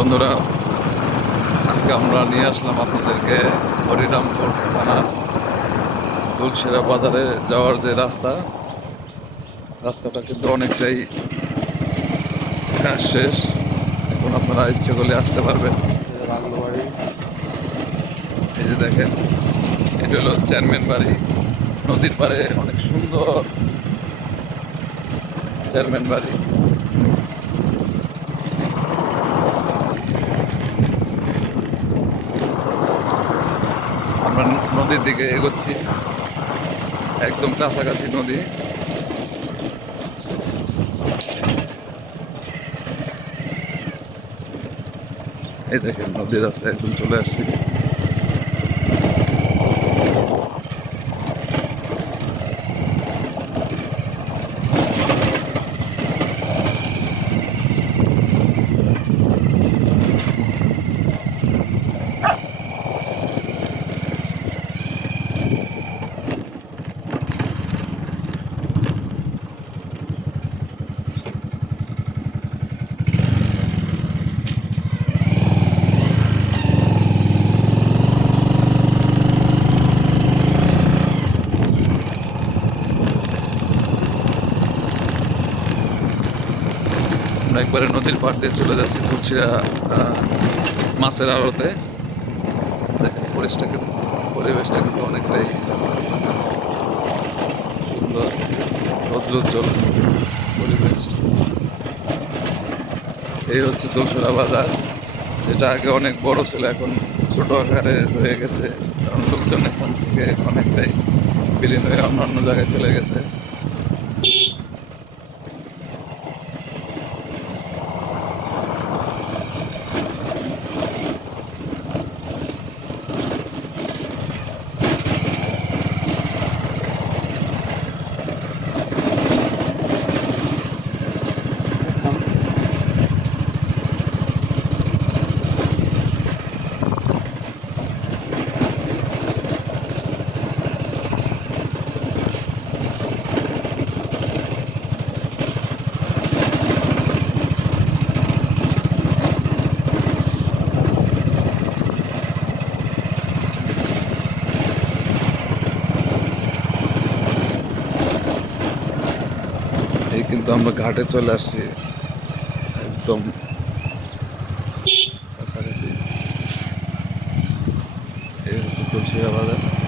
বন্ধুরা, আজকে আমরা নিয়ে আসলাম আপনাদেরকে হরিরামপুর থানার তুলসিরা বাজারে যাওয়ার যে রাস্তা। রাস্তাটা কিন্তু অনেকটাই শেষ। এখন আপনারা ইচ্ছে করলে আসতে পারবেন। এই যে দেখেন, এটা হলো চেয়ারম্যান বাড়ি। নদীর পাড়ে অনেক সুন্দর চেয়ারম্যান বাড়ি। আমরা নদীর দিকে এগোচ্ছি। একদম কাছাকাছি নদী। এই দেখেন নদীর রাস্তায় একদম চলে আসছি। আমরা একবারে নদীর পাড় দিয়ে চলে যাচ্ছি তুলসিরা মাছের আড়তে। দেখেন, পরিবেশটা কিন্তু পরিবেশটা কিন্তু অনেকটাই সুন্দর রৌদ্রোজ্জ্বল পরিবেশ। এই হচ্ছে তুলসিরা বাজার, যেটা আগে অনেক বড় ছিল, এখন ছোট আকারে রয়ে গেছে। কারণ লোকজন এখন থেকে অনেকটাই বিলীন হয়ে অন্য অন্য জায়গায় চলে গেছে এই কিন্তু আমরা ঘাটে চলে আসছি। একদম কাছাকাছি। এই হচ্ছে তুলসিয়া বাজার।